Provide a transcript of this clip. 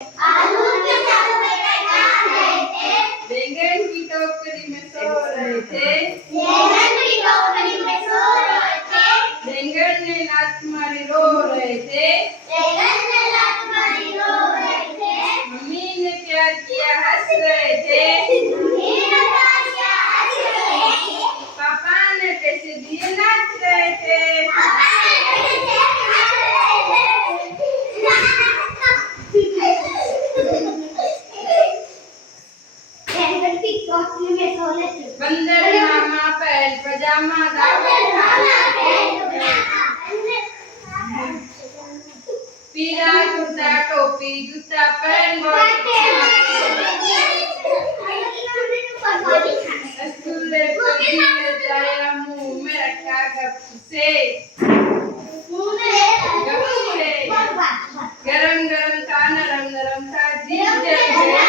आलू के चारों में खा रहे थे। बैंगन की टोकरी में सो रहे थे। बैंगन की टोकरी में सो रहे थे। बैंगन ने लात मारी रो रहे थे। बैंगन ने लात मारी रो रहे थे। मम्मी ने प्यार किया हंस रहे थे। मम्मी ने प्यार किया हंस रहे थे। पापा ने पैसे दिए नाच रहे थे। पापा ने पैसे दिए नाच रहे थे। बंदर मामा पहल पजामा पीला कुर्ता टोपी जूता पहन रसगुल्ले चाया मुंह में रखा गप से गरम गरम था नरम नरम था जीभ